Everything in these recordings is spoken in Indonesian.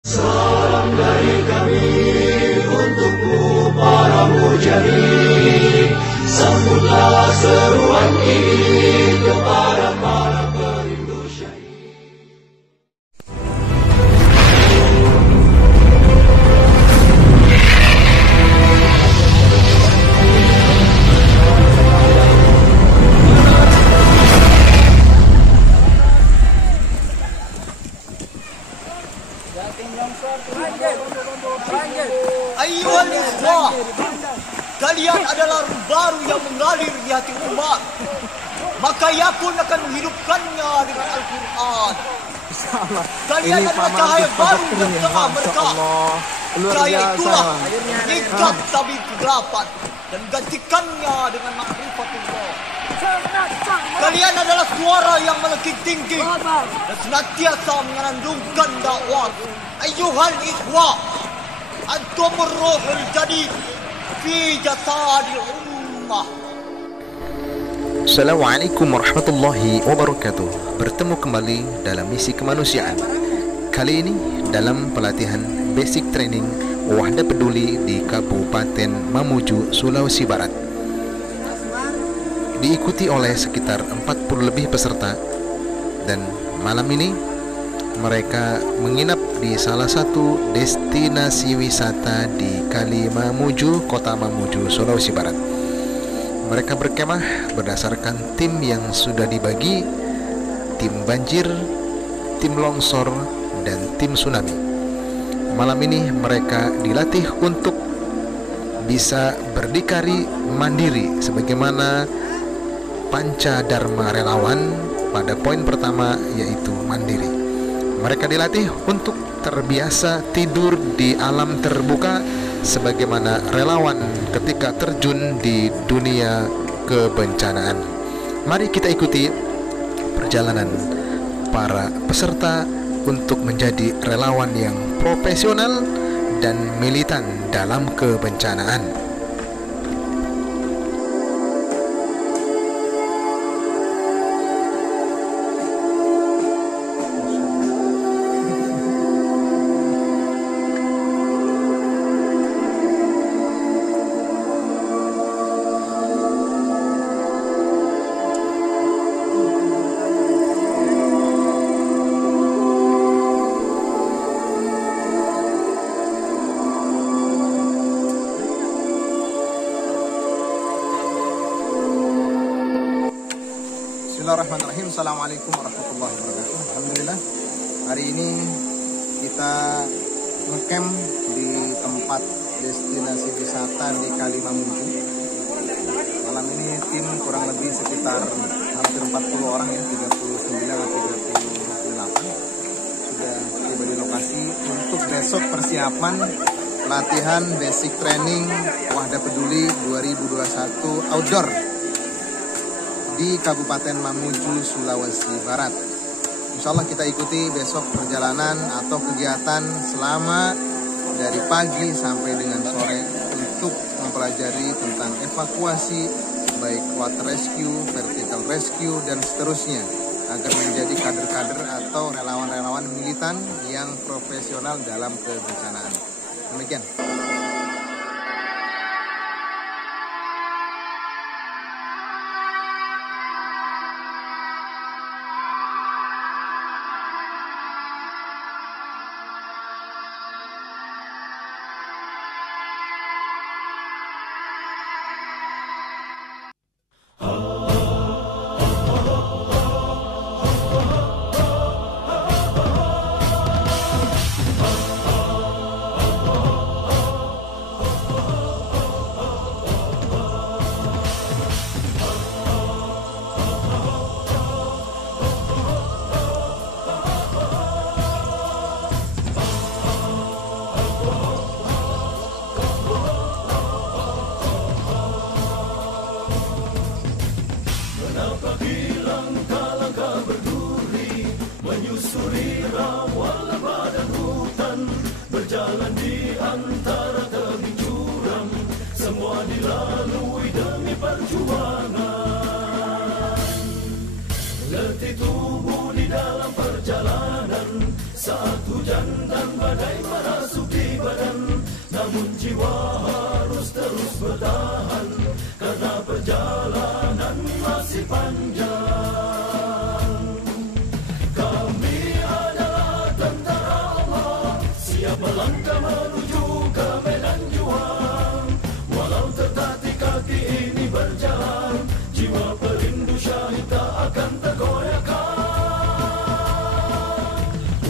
Salam dari kami untukmu para mujahid, sambutlah seruan ini kepada para perindu syahid. Ayuhal ikhwah, kalian adalah ruh baru yang mengalir di hati umat. Maka yakun akan menghidupkannya dengan Al-Quran. Kalian adalah cahaya baru yang tengah mereka. Cahaya itulah mengikat tabir kegelapan dan gantikannya dengan ma'rifatullah. Kalian adalah suara yang melekit tinggi dan senantiasa menandungkan dakwah. Ayuhal ikhwah, antumur ruhul jadid fi jasadil ummah. Assalamualaikum warahmatullahi wabarakatuh. Bertemu kembali dalam misi kemanusiaan. Kali ini dalam pelatihan basic training Wahda Peduli di Kabupaten Mamuju, Sulawesi Barat. Diikuti oleh sekitar 40 lebih peserta, dan malam ini mereka menginap di salah satu destinasi wisata di Kali Mamuju, Kota Mamuju, Sulawesi Barat. Mereka berkemah berdasarkan tim yang sudah dibagi, tim banjir, tim longsor, dan tim tsunami. Malam ini mereka dilatih untuk bisa berdikari mandiri sebagaimana panca dharma relawan pada poin pertama, yaitu mandiri. Mereka dilatih untuk terbiasa tidur di alam terbuka sebagaimana relawan ketika terjun di dunia kebencanaan. Mari kita ikuti perjalanan para peserta untuk menjadi relawan yang profesional dan militan dalam kebencanaan. Bismillahirrahmanirrahim. Assalamualaikum warahmatullahi wabarakatuh. Alhamdulillah, hari ini kita ngecamp di tempat destinasi wisata di Kali Mamuju. Malam ini tim kurang lebih sekitar hampir 40 orang ya, 39 atau 38 sudah tiba di lokasi untuk besok persiapan latihan basic training Wahda Peduli 2021 outdoor di Kabupaten Mamuju, Sulawesi Barat. Insya Allah kita ikuti besok perjalanan atau kegiatan selama dari pagi sampai dengan sore untuk mempelajari tentang evakuasi, baik water rescue, vertical rescue, dan seterusnya, agar menjadi kader-kader atau relawan-relawan militan yang profesional dalam kebencanaan. Demikian. badai merasuki badan, namun jiwa harus terus bertahan, karena perjalanan masih panjang. Kami adalah tentara Allah, siap melangkah menuju ke medan juang. Walau tertatih kaki ini berjalan, jiwa perindu syahid tak akan tergoyahkan.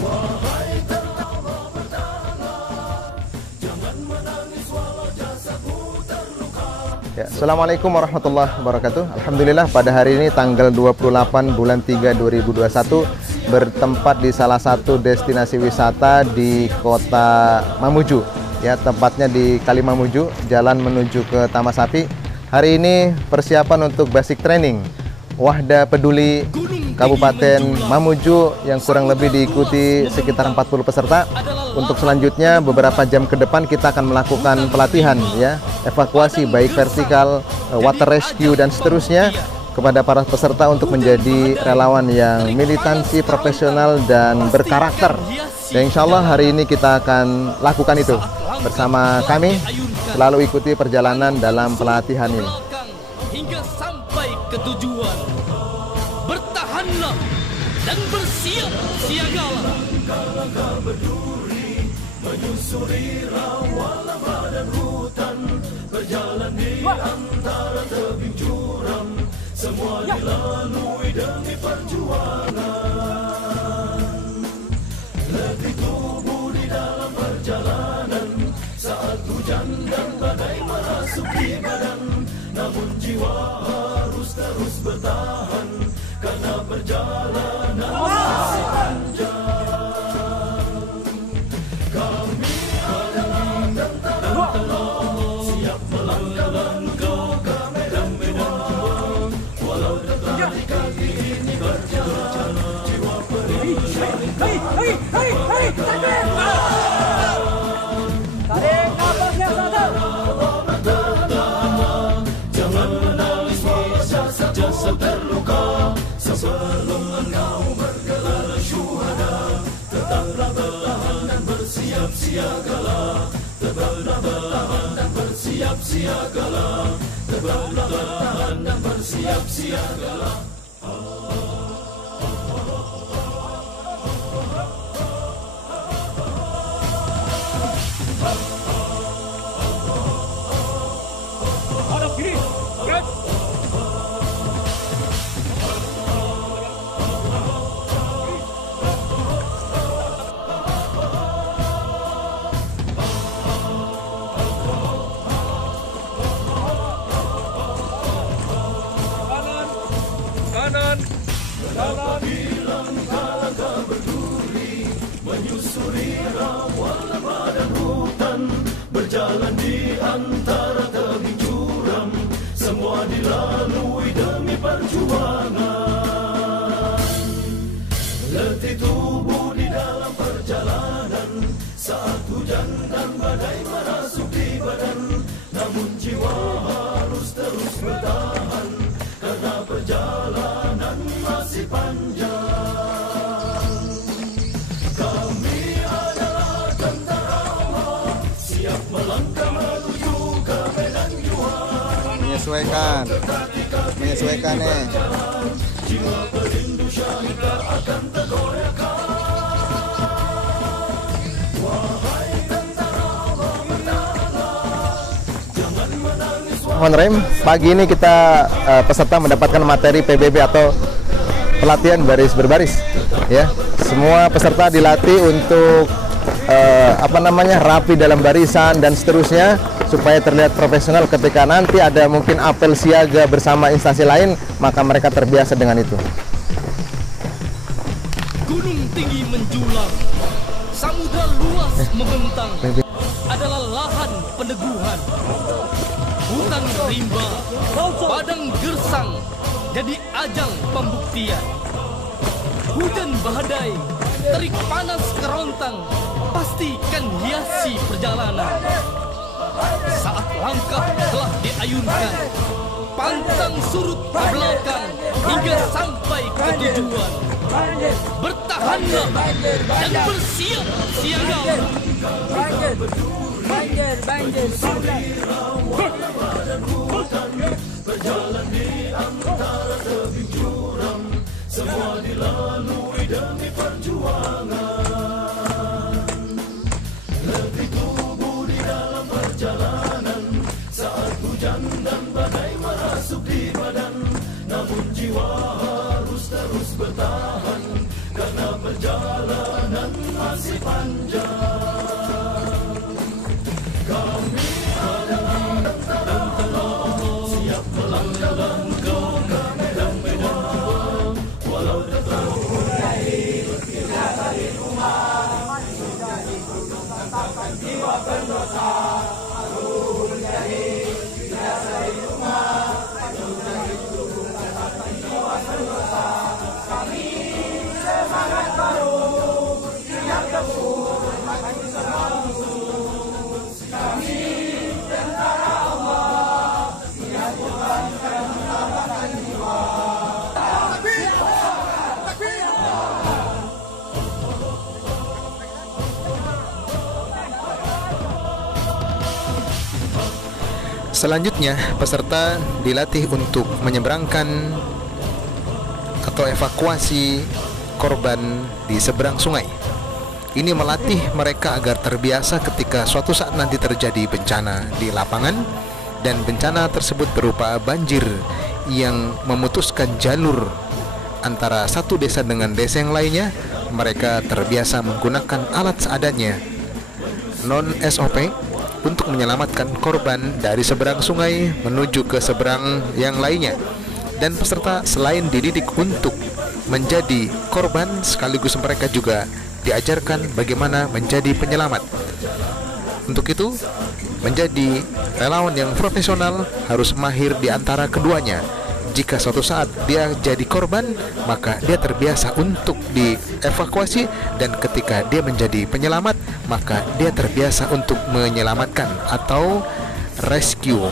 Wahai tentara bertahanlah, jangan menangis walau jasadmu terluka. Ya, Assalamualaikum warahmatullahi wabarakatuh. Alhamdulillah pada hari ini tanggal 28 bulan 3 2021 bertempat di salah satu destinasi wisata di kota Mamuju. Ya, tempatnya di Kali Mamuju, jalan menuju ke Taman Sapi. Hari ini persiapan untuk basic training Wahda Peduli Kabupaten Mamuju yang kurang lebih diikuti sekitar 40 peserta. Untuk selanjutnya beberapa jam ke depan kita akan melakukan pelatihan ya, evakuasi baik vertikal, water rescue dan seterusnya kepada para peserta untuk menjadi relawan yang militansi, profesional dan berkarakter. Dan insya Allah hari ini kita akan lakukan itu bersama kami. Selalu ikuti perjalanan dalam pelatihan ini. Hingga sampai ke tujuan. Bertahanlah dan bersiap siagalah. Langkah berduri menyusuri rawa dan hutan, berjalan di antara tebing curam, semua dilalui demi perjuangan. Letih tubuh di dalam perjalanan, saat hujan dan badai merasuki badan, namun jiwa harus terus bertahan, karena perjalanan masih panjang. Kami adalah tentara Allah, siap melangkah menuju ke medan-medan juang. Walau tertatih kaki ini berjalan, jiwa perindu syahid tak akan jangan menangis walau jasad terluka. Sebelum engkau bergelar syuhada, tetaplah bertahan dan bersiap siagalah. Tetaplah bertahan dan bersiap siagalah. Tetaplah bertahan dan bersiap siagalah. Hadap kiri. Get. Kanan. Langkah berduri menyusuri rawa dan hutan, berjalan di antara tebing curam, semua dilalui demi perjuangan. Letih tubuh di dalam perjalanan, saat hujan dan badai merasuki badan, namun jiwa harus terus bertahan, karena perjalanan masih panjang. Kami adalah tentara Allah, siap melangkah menuju ke medan juang. Menyesuaikan nih. Jiwa perindu syahid tak akan tergoyahkan. Wahai tentara Allah bertahanlah, jangan menangis. Bismillahirrahmanirrahim. Pagi ini kita peserta mendapatkan materi PBB atau pelatihan baris berbaris. Ya, semua peserta dilatih untuk rapi dalam barisan dan seterusnya supaya terlihat profesional. Ketika nanti ada mungkin apel siaga bersama instansi lain, maka mereka terbiasa dengan itu. Gunung tinggi menjulang, samudra luas membentang, adalah lahan peneguhan. Hutan rimba, padang gersang, jadi ajang pembuktian. Hujan badai, terik panas kerontang, pastikan hiasi perjalanan. Saat langkah telah diayunkan, pantang surut ke belakang hingga sampai ke tujuan. Bertahanlah dan bersiap siaga. berjalan di antara tebing curam, semua dilalui demi perjuangan. Letih tubuh di dalam perjalanan, saat hujan dan badai merasuk di badan, namun jiwa harus terus bertahan, karena perjalanan masih panjang. Kami adalah tentara, siap melangkah ke medan-medan, walau datang kita dari rumah, menjadi gunung tentangkan jiwa pendosa. Aku menjadi kita dari rumah, menjadi gunung tentangkan jiwa pendosa. Kami semangat baru, siap tempur maju selalu. Kami tentara Allah, siap berjuang menyelamatkan jiwa. Selanjutnya, peserta dilatih untuk menyeberangkan atau evakuasi korban di seberang sungai. Ini melatih mereka agar terbiasa ketika suatu saat nanti terjadi bencana di lapangan, dan bencana tersebut berupa banjir yang memutuskan jalur antara satu desa dengan desa yang lainnya. Mereka terbiasa menggunakan alat seadanya non-SOP untuk menyelamatkan korban dari seberang sungai menuju ke seberang yang lainnya. Dan peserta selain dididik untuk menjadi korban, sekaligus mereka juga diajarkan bagaimana menjadi penyelamat. Untuk itu, menjadi relawan yang profesional harus mahir di antara keduanya. Jika suatu saat dia jadi korban, maka dia terbiasa untuk dievakuasi, dan ketika dia menjadi penyelamat, maka dia terbiasa untuk menyelamatkan atau rescue.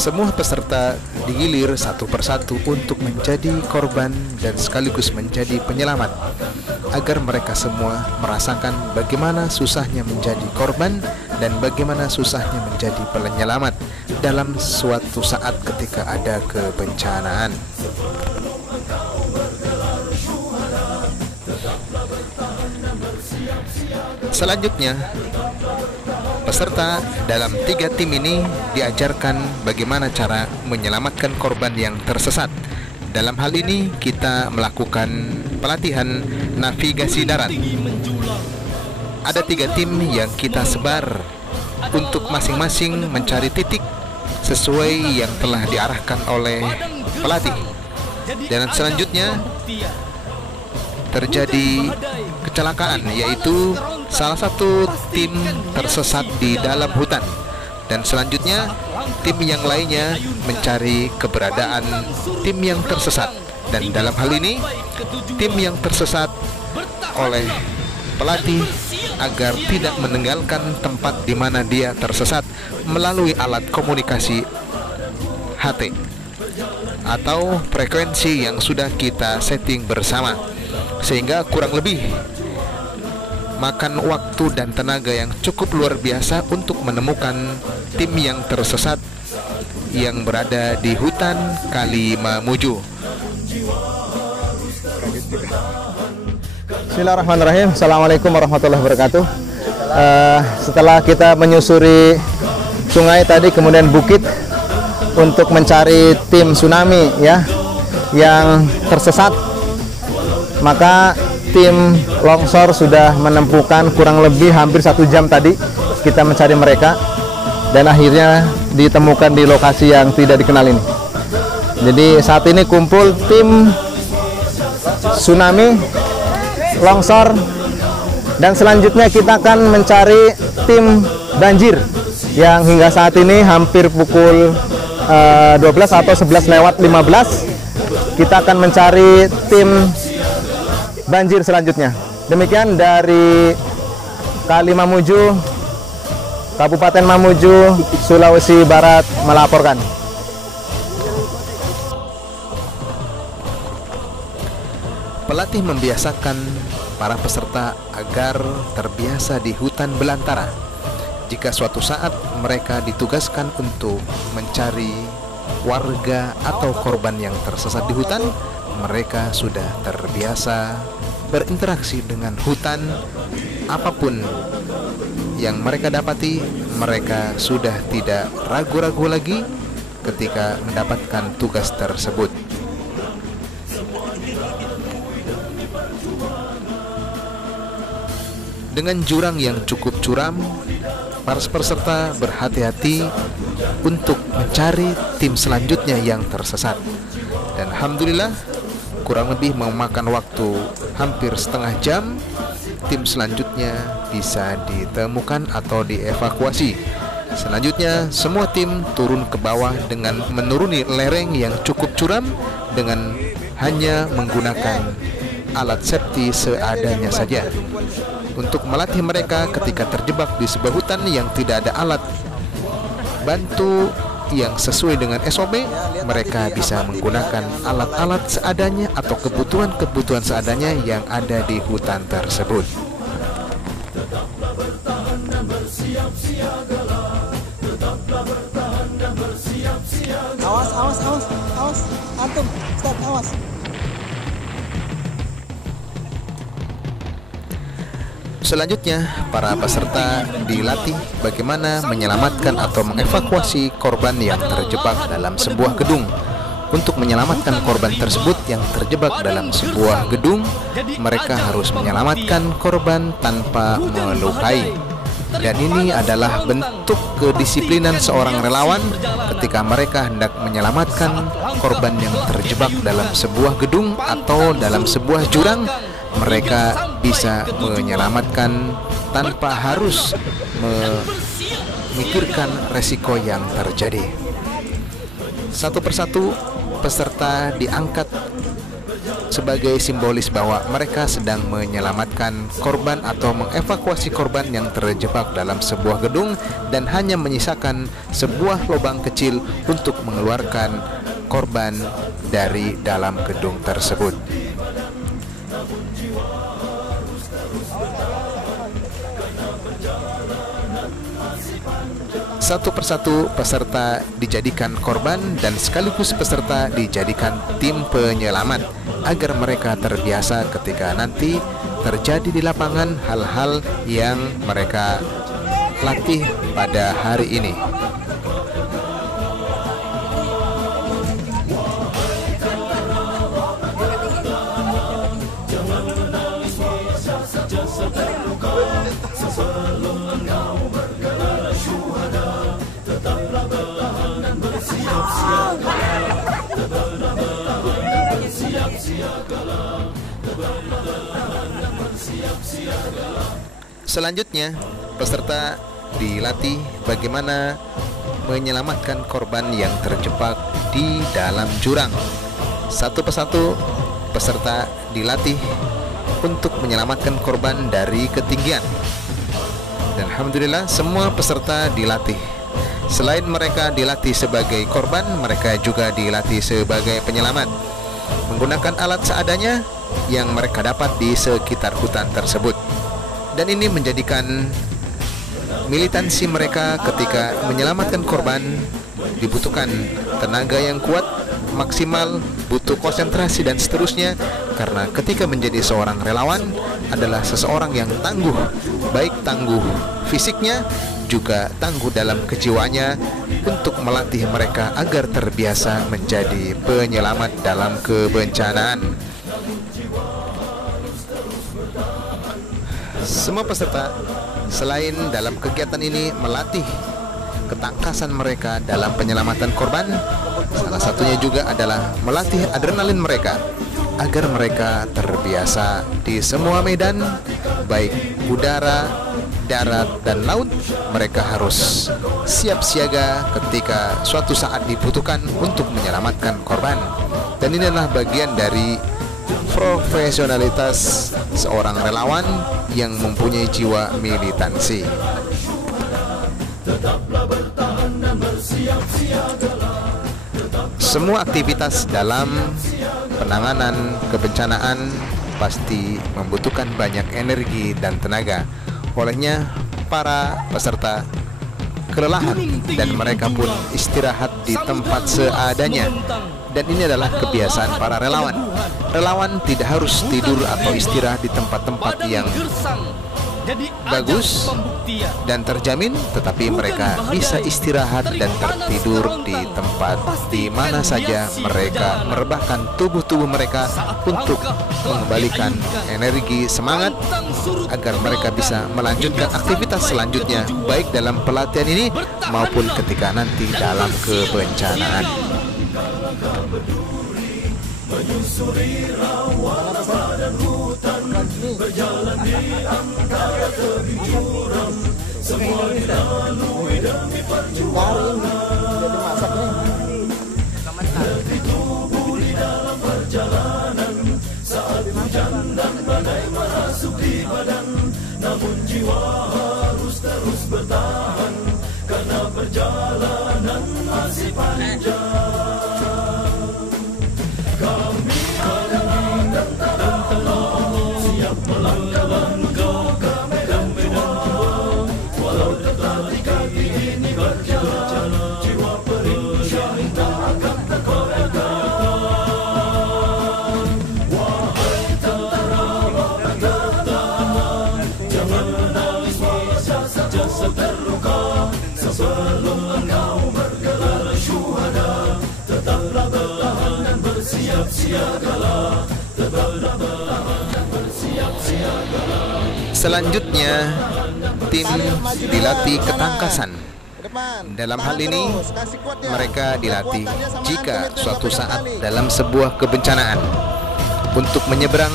Semua peserta digilir satu persatu untuk menjadi korban dan sekaligus menjadi penyelamat, agar mereka semua merasakan bagaimana susahnya menjadi korban dan bagaimana susahnya menjadi penyelamat dalam suatu saat ketika ada kebencanaan. Selanjutnya, peserta dalam 3 tim ini diajarkan bagaimana cara menyelamatkan korban yang tersesat. Dalam hal ini kita melakukan pelatihan navigasi darat. Ada 3 tim yang kita sebar untuk masing-masing mencari titik sesuai yang telah diarahkan oleh pelatih. Dan selanjutnya terjadi kecelakaan, yaitu salah satu tim tersesat di dalam hutan, dan selanjutnya tim yang lainnya mencari keberadaan tim yang tersesat. Dan dalam hal ini tim yang tersesat oleh pelatih agar tidak meninggalkan tempat di mana dia tersesat melalui alat komunikasi HT atau frekuensi yang sudah kita setting bersama, sehingga kurang lebih makan waktu dan tenaga yang cukup luar biasa untuk menemukan tim yang tersesat yang berada di hutan Kalimamuju. Bismillahirrahmanirrahim. Assalamualaikum warahmatullahi wabarakatuh. Setelah kita menyusuri sungai tadi, kemudian bukit untuk mencari tim tsunami ya yang tersesat, maka tim longsor sudah menempuhkan kurang lebih hampir 1 jam tadi kita mencari mereka, dan akhirnya ditemukan di lokasi yang tidak dikenal ini. Jadi saat ini kumpul tim tsunami, longsor, dan selanjutnya kita akan mencari tim banjir yang hingga saat ini hampir pukul 12 atau 11:15 kita akan mencari tim banjir selanjutnya. Demikian dari Kalimamuju, Kabupaten Mamuju, Sulawesi Barat melaporkan. Pelatih membiasakan para peserta agar terbiasa di hutan belantara. Jika suatu saat mereka ditugaskan untuk mencari warga atau korban yang tersesat di hutan, mereka sudah terbiasa berinteraksi dengan hutan. Apapun yang mereka dapati, mereka sudah tidak ragu-ragu lagi ketika mendapatkan tugas tersebut. Dengan jurang yang cukup curam, para peserta berhati-hati untuk mencari tim selanjutnya yang tersesat. Dan alhamdulillah, kurang lebih memakan waktu hampir setengah jam, tim selanjutnya bisa ditemukan atau dievakuasi. Selanjutnya, semua tim turun ke bawah dengan menuruni lereng yang cukup curam dengan hanya menggunakan alat safety seadanya saja. Untuk melatih mereka ketika terjebak di sebuah hutan yang tidak ada alat bantu yang sesuai dengan SOP, mereka bisa menggunakan alat-alat seadanya atau kebutuhan-kebutuhan seadanya yang ada di hutan tersebut. Awas, antum, Ustaz, awas. Selanjutnya, para peserta dilatih bagaimana menyelamatkan atau mengevakuasi korban yang terjebak dalam sebuah gedung. Untuk menyelamatkan korban tersebut yang terjebak dalam sebuah gedung, mereka harus menyelamatkan korban tanpa melukai. Dan ini adalah bentuk kedisiplinan seorang relawan ketika mereka hendak menyelamatkan korban yang terjebak dalam sebuah gedung atau dalam sebuah jurang. Mereka bisa menyelamatkan tanpa harus memikirkan resiko yang terjadi. Satu persatu peserta diangkat sebagai simbolis bahwa mereka sedang menyelamatkan korban atau mengevakuasi korban yang terjebak dalam sebuah gedung dan hanya menyisakan sebuah lubang kecil untuk mengeluarkan korban dari dalam gedung tersebut. Satu persatu peserta dijadikan korban dan sekaligus peserta dijadikan tim penyelamat agar mereka terbiasa ketika nanti terjadi di lapangan hal-hal yang mereka latih pada hari ini. Selanjutnya, peserta dilatih bagaimana menyelamatkan korban yang terjebak di dalam jurang. Satu persatu peserta dilatih untuk menyelamatkan korban dari ketinggian. Dan alhamdulillah semua peserta dilatih. Selain mereka dilatih sebagai korban, mereka juga dilatih sebagai penyelamat menggunakan alat seadanya yang mereka dapat di sekitar hutan tersebut. Dan ini menjadikan militansi mereka ketika menyelamatkan korban. Dibutuhkan tenaga yang kuat, maksimal, butuh konsentrasi dan seterusnya. Karena ketika menjadi seorang relawan adalah seseorang yang tangguh, baik tangguh fisiknya juga tangguh dalam kejiwaannya untuk melatih mereka agar terbiasa menjadi penyelamat dalam kebencanaan. Semua peserta selain dalam kegiatan ini melatih ketangkasan mereka dalam penyelamatan korban, salah satunya juga adalah melatih adrenalin mereka agar mereka terbiasa di semua medan, baik udara, darat, dan laut. Mereka harus siap siaga ketika suatu saat dibutuhkan untuk menyelamatkan korban. Dan ini adalah bagian dari profesionalitas seorang relawan yang mempunyai jiwa militansi. Semua aktivitas dalam penanganan kebencanaan pasti membutuhkan banyak energi dan tenaga. Olehnya para peserta kelelahan dan mereka pun istirahat di tempat seadanya. Dan ini adalah kebiasaan para relawan. Relawan tidak harus tidur atau istirahat di tempat-tempat yang bagus dan terjamin, tetapi mereka bisa istirahat dan tertidur di tempat di mana saja mereka merebahkan tubuh-tubuh mereka untuk mengembalikan energi semangat agar mereka bisa melanjutkan aktivitas selanjutnya, baik dalam pelatihan ini maupun ketika nanti dalam kebencanaan. Menyusuri rawa dan hutan, berjalan di antara tebing jurang, semua dilalui demi perjuangan. Letih tubuh di dalam perjalanan, saat hujan dan badai merasuk di badan, namun jiwa harus terus bertahan, karena perjalanan masih panjang. Kami adalah tentara Allah, siap melangkah-langkah ke medan-medan juang. Walau tertatih kaki ini berjalan, jiwa perindu syahid tak akan terkoyakkan. Wahai tentara orang tertahan, jangan menangis walau jasad terluka. Sebelum engkau bergelar syuhada, tetaplah bertahan dan bersiap-siagalah. Tetaplah bertahan dan bersiap-siagalah. Selanjutnya, tim dilatih ketangkasan. Dalam hal ini, mereka dilatih jika suatu saat dalam sebuah kebencanaan untuk menyeberang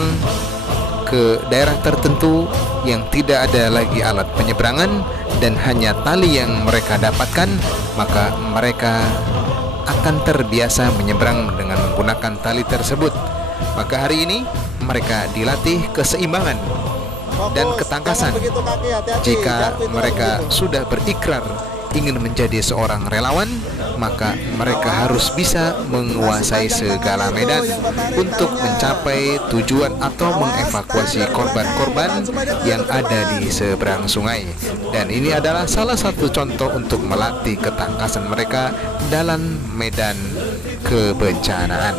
ke daerah tertentu yang tidak ada lagi alat penyeberangan dan hanya tali yang mereka dapatkan, maka mereka akan terbiasa menyeberang dengan menggunakan tali tersebut. Maka hari ini mereka dilatih keseimbangan dan ketangkasan. Jika mereka sudah berikrar ingin menjadi seorang relawan, maka mereka harus bisa menguasai segala medan untuk mencapai tujuan atau mengevakuasi korban-korban yang ada di seberang sungai. Dan ini adalah salah satu contoh untuk melatih ketangkasan mereka dalam medan kebencanaan.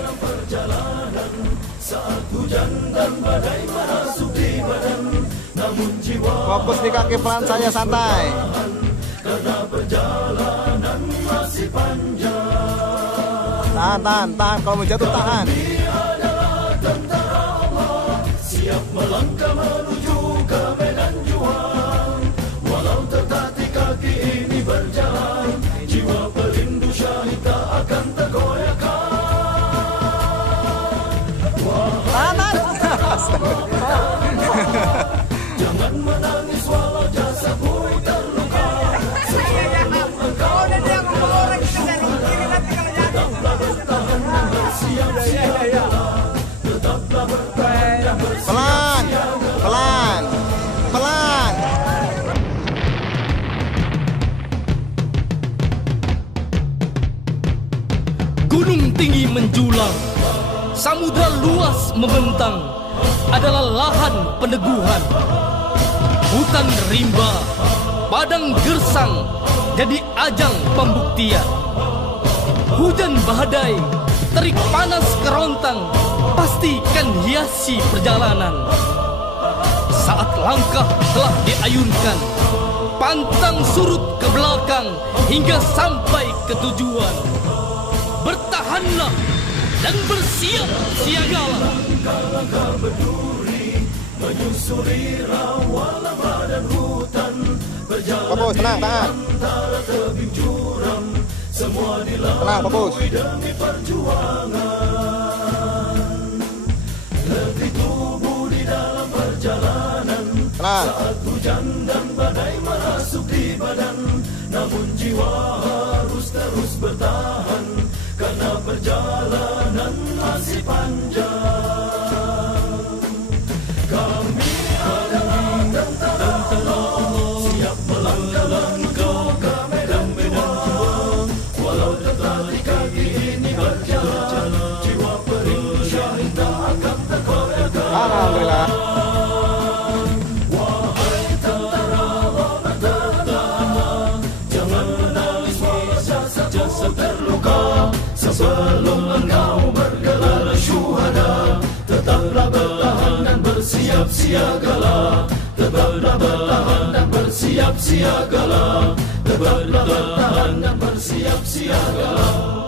Fokus di kaki, pelan saja, santai. Karena perjalanan masih panjang. Tahan. Kalau mau jatuh, tahan. Kami adalah tentara Allah, siap melangkah menuju ke medan juang. Walau tertatih kaki ini berjalan, jiwa perindu syahid tak akan tergoyahkan. Jangan menangis walau jasadmu terluka. Sebelum engkau bergelar syuhada, tetaplah bertahan dan bersiap-siagalah. Tetaplah bertahan dan bersiap-siagalah. Pelan. Gunung tinggi menjulang, samudra luas membentang, adalah lahan peneguhan. Hutan rimba, padang gersang, jadi ajang pembuktian. Hujan badai, terik panas kerontang, pastikan hiasi perjalanan. Saat langkah telah diayunkan, pantang surut ke belakang hingga sampai ke tujuan. Bertahanlah dan bersiap siagalah. Langkah berduri menyusuri rawa dan hutan, berjalan di antara tebing jurang, semua dilalui demi perjuangan. Letih tubuh di dalam perjalanan, saat hujan dan badai merasuk di badan, namun jiwa harus terus bertahan, karena perjalanan masih panjang. Kami adalah tentara Allah, siap melangkah-langkah ke medan-medan juang. Walau tertatih kaki ini berjalan, jiwa perindu syahid tak akan terkoyakkan. sebelum engkau bergelar syuhada. Tetaplah bertahan dan bersiap siagalah. Tetaplah bertahan dan bersiap siagalah. Tetaplah bertahan dan bersiap siagalah.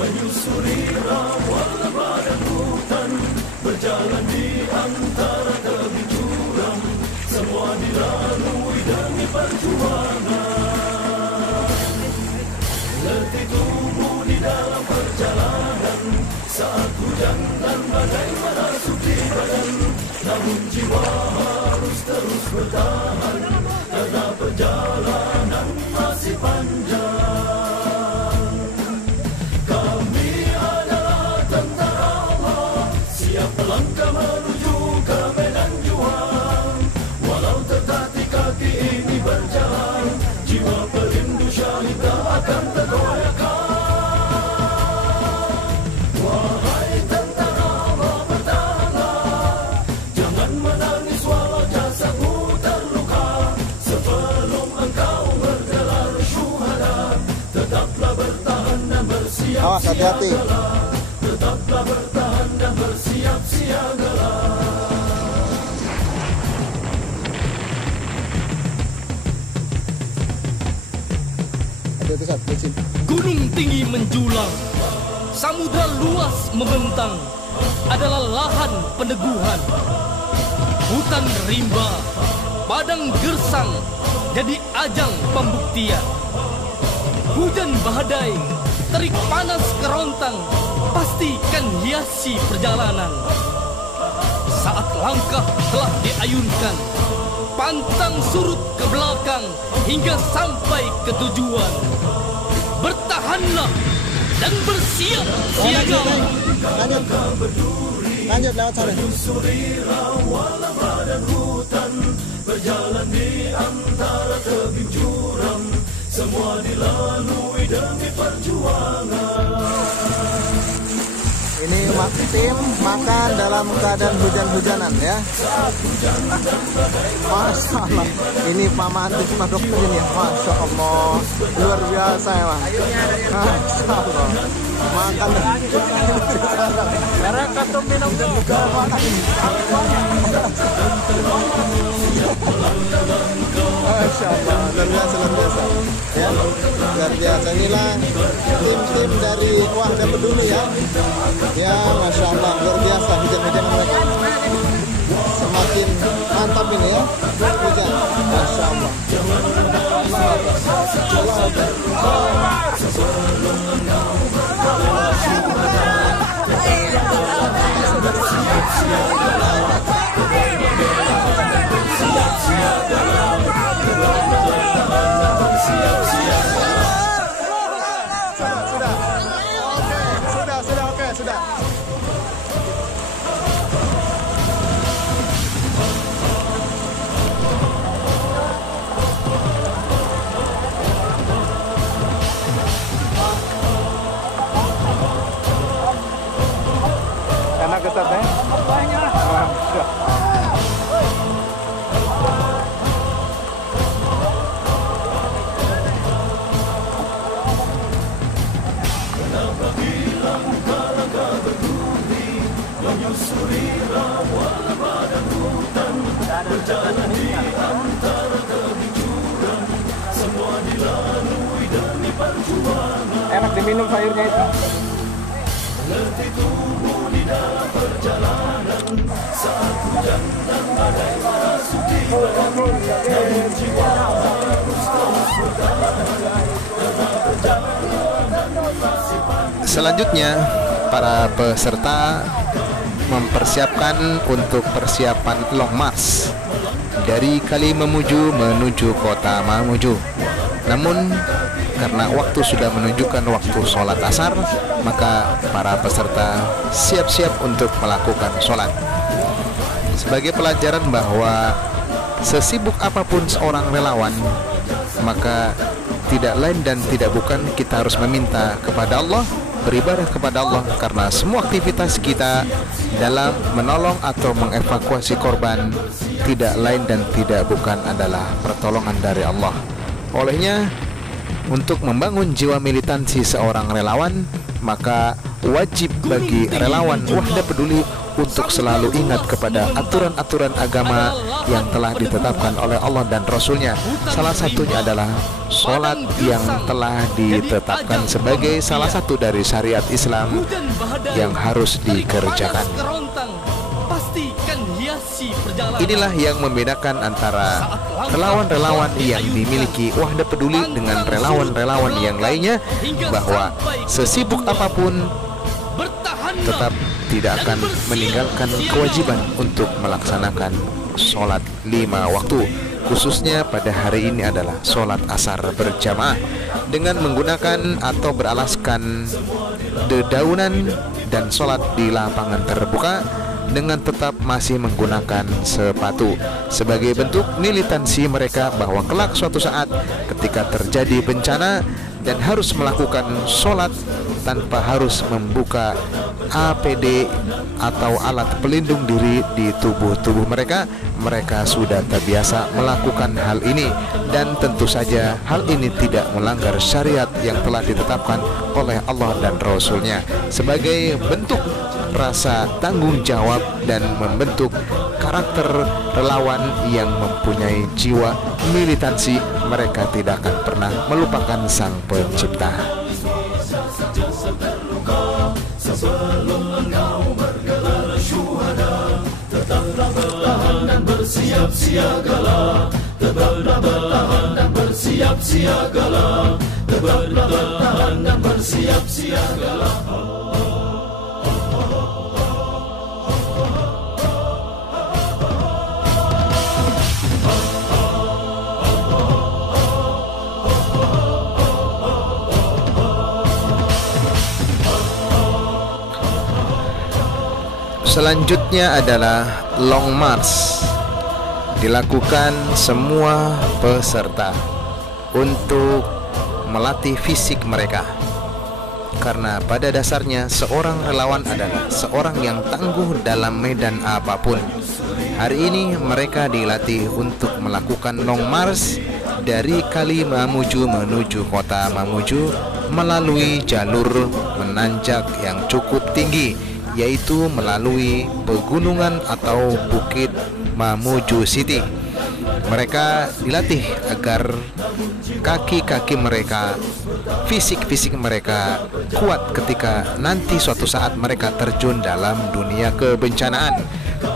Menyusuri rawa lebaran hutan, berjalan di antara tebing jurang, semua dilalui demi perjuangan. Letih tubuh di dalam perjalanan, saat hujan dan badai merasuk di badan, namun jiwa harus terus bertahan, karena perjalanan masih panjang. Melangkah menuju ke medan juang, walau tertatih kaki ini berjalan, jiwa perindu syahid tak akan tergoyahkan. Wahai tentara Allah bertahanlah, jangan menangis walau jasadmu terluka. Sebelum engkau bergelar syuhada, tetaplah bertahan dan bersiap Awas, hati-hati. Tetaplah bertahan dan bersiap siagalah. Gunung tinggi menjulang, samudra luas membentang, adalah lahan peneguhan. Hutan rimba, padang gersang, jadi ajang pembuktian. Hujan badai, terik panas kerontang, pastikan hiasi perjalanan. Saat langkah telah diayunkan, pantang surut ke belakang hingga sampai ke tujuan. Bertahanlah dan bersiap siaga. Lanjut lewat sana. Menyusuri rawa lebaran hutan, berjalan di antara tebing jurang, semua dilalui demi perjuangan. Ini tim makan dalam keadaan hujan-hujanan ya. Masya Allah. Ini Pak Mantis, Pak Dokter ini. Masya Allah. Luar biasa ya Mas. Masya Allah. Makan. Karena kantung minum juga. Masya Allah. Luar biasa, luar biasa. Ya, luar biasa. Inilah tim-tim dari Wahda Peduli ya. Ya, Masya Allah, luar biasa hujan-hujan mereka. Semakin mantap ini ya, hujan. Masya Allah. Sudah. Enak ketatnya? Banyak. Menyusuri rawa lebaran hutan, berjalan di antara tebing jurang, semua dilalui demi perjuangan. Enak diminum sayurnya itu. Letih tubuh di dalam perjalanan, saat hujan dan badai merasuk di badan, namun jiwa harus terus bertahan, karena perjalanan masih panjang. Selanjutnya, para peserta mempersiapkan untuk persiapan long march dari Kali Mamuju menuju kota Mamuju. Namun karena waktu sudah menunjukkan waktu sholat asar, maka para peserta siap-siap untuk melakukan sholat. Sebagai pelajaran bahwa sesibuk apapun seorang relawan, maka tidak lain dan tidak bukan kita harus meminta kepada Allah, beribadah kepada Allah, karena semua aktivitas kita dalam menolong atau mengevakuasi korban tidak lain dan tidak bukan adalah pertolongan dari Allah. Olehnya, untuk membangun jiwa militansi seorang relawan, maka wajib bagi relawan Wahda Peduli untuk selalu ingat kepada aturan-aturan agama yang telah ditetapkan oleh Allah dan Rasulnya. Salah satunya adalah sholat yang telah ditetapkan sebagai salah satu dari syariat Islam yang harus dikerjakan. Inilah yang membedakan antara relawan-relawan yang dimiliki Wahda Peduli dengan relawan-relawan yang lainnya, bahwa sesibuk apapun tetap tidak akan meninggalkan kewajiban untuk melaksanakan sholat 5 waktu, khususnya pada hari ini adalah sholat asar berjamaah dengan menggunakan atau beralaskan dedaunan dan sholat di lapangan terbuka dengan tetap masih menggunakan sepatu sebagai bentuk militansi mereka bahwa kelak suatu saat ketika terjadi bencana dan harus melakukan sholat tanpa harus membuka APD atau alat pelindung diri di tubuh mereka, mereka sudah terbiasa melakukan hal ini, dan tentu saja hal ini tidak melanggar syariat yang telah ditetapkan oleh Allah dan Rasulnya. Sebagai bentuk rasa tanggung jawab dan membentuk karakter relawan yang mempunyai jiwa militansi, mereka tidak akan pernah melupakan Sang Pencipta. Sebelum engkau bergelar syuhada, tetaplah bertahan dan bersiap siagalah. Tetaplah bertahan dan bersiap siagalah. Tetaplah bertahan dan bersiap siagalah. Selanjutnya adalah long march, dilakukan semua peserta untuk melatih fisik mereka, karena pada dasarnya seorang relawan adalah seorang yang tangguh dalam medan apapun. Hari ini mereka dilatih untuk melakukan long march dari Kali Mamuju menuju kota Mamuju melalui jalur menanjak yang cukup tinggi, yaitu melalui pegunungan atau Bukit Mamuju City. Mereka dilatih agar kaki-kaki mereka, fisik mereka kuat ketika nanti suatu saat mereka terjun dalam dunia kebencanaan.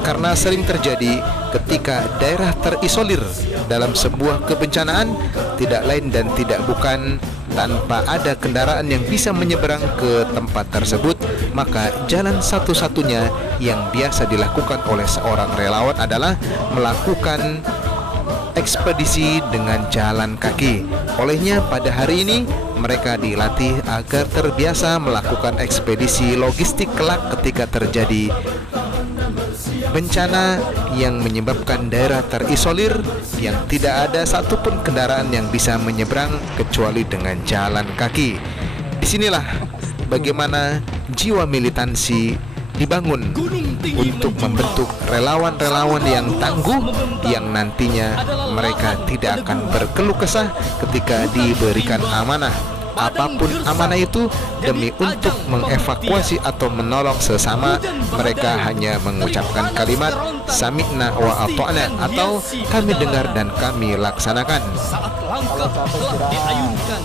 Karena sering terjadi ketika daerah terisolir dalam sebuah kebencanaan, tidak lain dan tidak bukan tanpa ada kendaraan yang bisa menyeberang ke tempat tersebut, maka jalan satu-satunya yang biasa dilakukan oleh seorang relawan adalah melakukan ekspedisi dengan jalan kaki. Olehnya pada hari ini mereka dilatih agar terbiasa melakukan ekspedisi logistik kelak ketika terjadi bencana yang menyebabkan daerah terisolir yang tidak ada satupun kendaraan yang bisa menyeberang kecuali dengan jalan kaki. Disinilah bagaimana jiwa militansi dibangun untuk membentuk relawan-relawan yang tangguh, yang nantinya mereka tidak akan berkeluh kesah ketika diberikan amanah. Apapun amanah itu, demi untuk mengevakuasi atau menolong sesama, mereka hanya mengucapkan kalimat sami'na wa ata'na atau kami dengar dan kami laksanakan. Saat langkah telah diayunkan,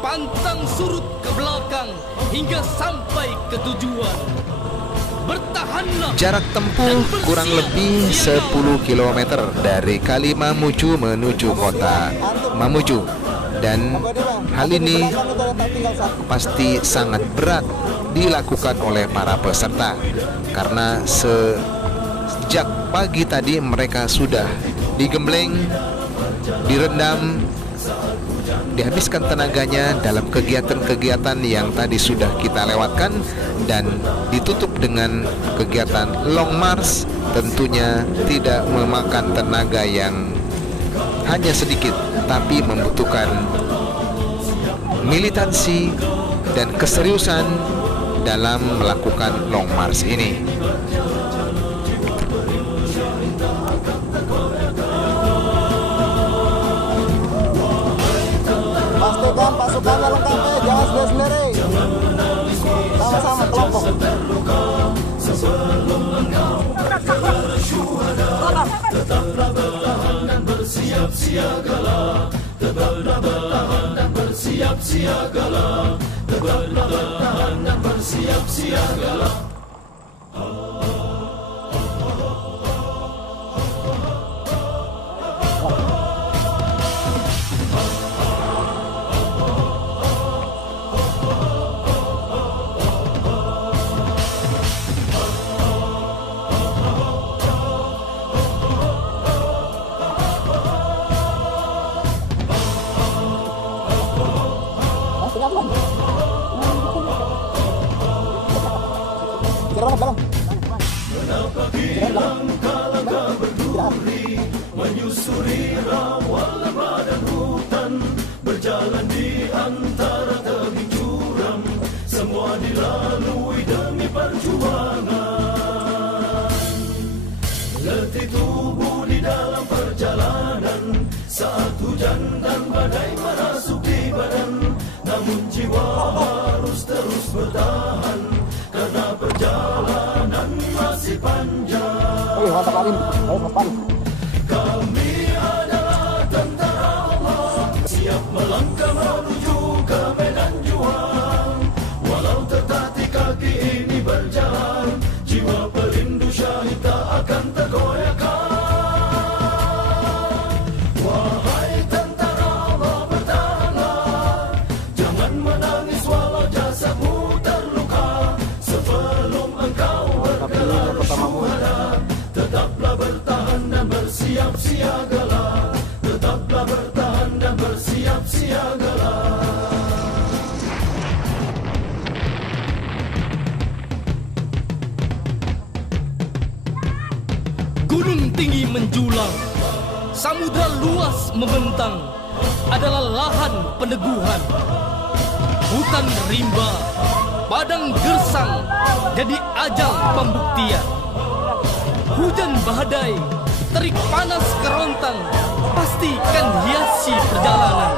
pantang surut ke belakang hingga sampai ke tujuan. Bertahanlah. Jarak tempuh kurang lebih 10 km dari Kali Mamuju menuju kota Mamuju. Dan hal ini pasti sangat berat dilakukan oleh para peserta, karena sejak pagi tadi mereka sudah digembleng, direndam, dihabiskan tenaganya dalam kegiatan-kegiatan yang tadi sudah kita lewatkan dan ditutup dengan kegiatan long march, tentunya tidak memakan tenaga yang hanya sedikit, tapi membutuhkan militansi dan keseriusan dalam melakukan long march ini. Pastikan pasukannya lengkap, jangan sendiri-sendiri. Sama-sama kelompok. Tetaplah bertahan dan bersiap siagalah. Tetaplah bertahan dan bersiap siagalah. Tetaplah bertahan dan bersiap siagalah. Kenapa hilang kalaga berduri, menyusuri rawa lembah dan hutan, berjalan di antara tebing curam, semua dilalui demi perjuangan. Letih tubuh di dalam perjalanan, saat hujan dan badai merasuki badan, namun jiwa harus terus bertahan, karena perjalanan masih panjang. Kami adalah tentara Allah, siap melangkah menuju ke medan juang. Walau tertatih kaki ini berjalan, jiwa perindu syahid tak akan tergoyahkan. Wahai tentara Allah, bertahanlah, jangan menangis walau jasadmu terluka. Sebelum engkau bergelar syuhada, tetaplah bertahan dan bersiap siagalah. Tetaplah bertahan dan bersiap siagalah. Gunung tinggi menjulang, samudra luas membentang, adalah lahan peneguhan. Hutan rimba, padang gersang, jadi ajang pembuktian. Hujan badai, terik panas kerontang, pastikan hiasi perjalanan.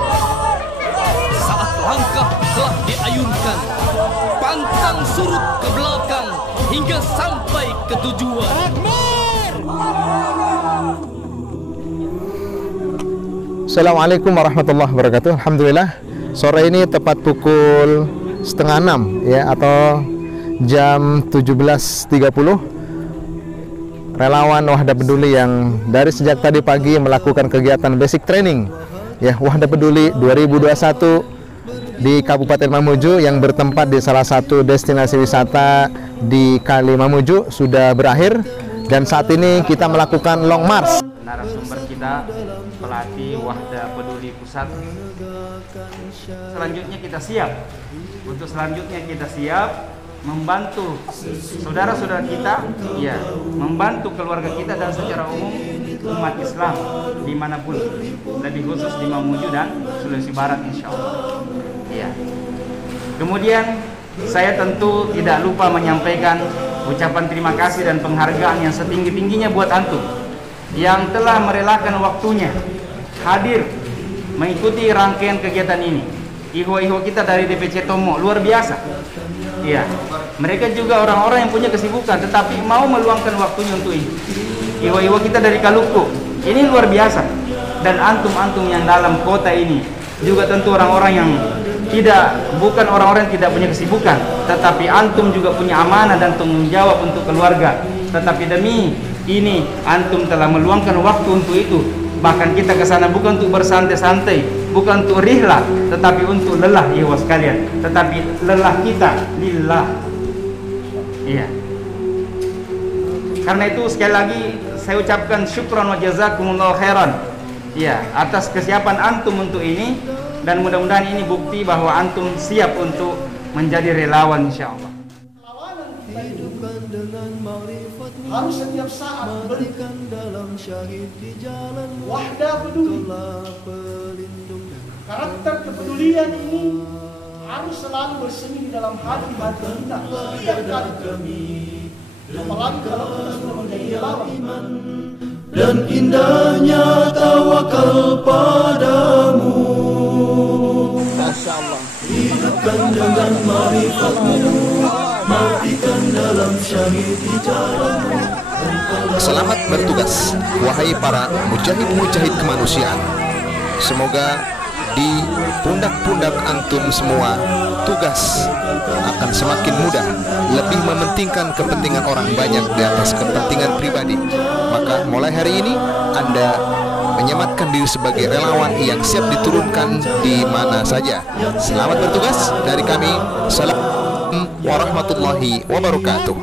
Saat langkah telah diayunkan, pantang surut ke belakang hingga sampai ke tujuan. Assalamualaikum warahmatullahi wabarakatuh. Alhamdulillah, sore ini tepat pukul 5:30 ya, atau jam 17.30, relawan Wahda Peduli yang dari sejak tadi pagi melakukan kegiatan basic training ya, Wahda Peduli 2021 di Kabupaten Mamuju yang bertempat di salah satu destinasi wisata di Kali Mamuju sudah berakhir, dan saat ini kita melakukan long march. Narasumber kita pelatih Wahda Peduli Pusat. Selanjutnya kita siap. Untuk selanjutnya kita siap membantu saudara-saudara kita, ya, membantu keluarga kita dan secara umum umat Islam dimanapun, lebih khusus di Mamuju dan Sulawesi Barat, insya Allah. Ya. Kemudian saya tentu tidak lupa menyampaikan ucapan terima kasih dan penghargaan yang setinggi-tingginya buat antum yang telah merelakan waktunya hadir mengikuti rangkaian kegiatan ini. Ikhwah-ikhwah kita dari DPC Tomo luar biasa. Iya, mereka juga orang-orang yang punya kesibukan tetapi mau meluangkan waktunya untuk ini. Ikhwah-ikhwah kita dari Kaluku ini luar biasa, dan antum-antum yang dalam kota ini juga tentu orang-orang yang bukan orang-orang yang tidak punya kesibukan, tetapi antum juga punya amanah dan tanggung jawab untuk keluarga. Tetapi demi ini antum telah meluangkan waktu untuk itu. Bahkan kita ke sana bukan untuk bersantai-santai, bukan untuk rihlah, tetapi untuk lelah, ikhwah sekalian. Tetapi lelah kita lillah. Iya. Karena itu sekali lagi saya ucapkan syukran wa jazakumullahu khairan. Iya, atas kesiapan antum untuk ini. dan mudah-mudahan ini bukti bahwa antum siap untuk menjadi relawan insyaallah. Lawanan kita itu harus setiap saat berikan dalam syahid di jalan wahdah peduli. Karakter kepedulian ini harus selalu bersemi di dalam hati-hati kita setiap kali. Apalagi kalau kita sudah menjadi relawan. Dan indahnya tawakal padamu. Masya Allah. Hidupkan dengan marifatmu, matikan dalam syahid di jalanmu. Selamat bertugas, wahai para mujahid-mujahid kemanusiaan. Semoga di pundak-pundak antum semua tugas akan semakin mudah, lebih mementingkan kepentingan orang banyak di atas kepentingan pribadi. Maka mulai hari ini Anda menyematkan diri sebagai relawan yang siap diturunkan di mana saja. Selamat bertugas dari kami. Assalamualaikum warahmatullahi wabarakatuh.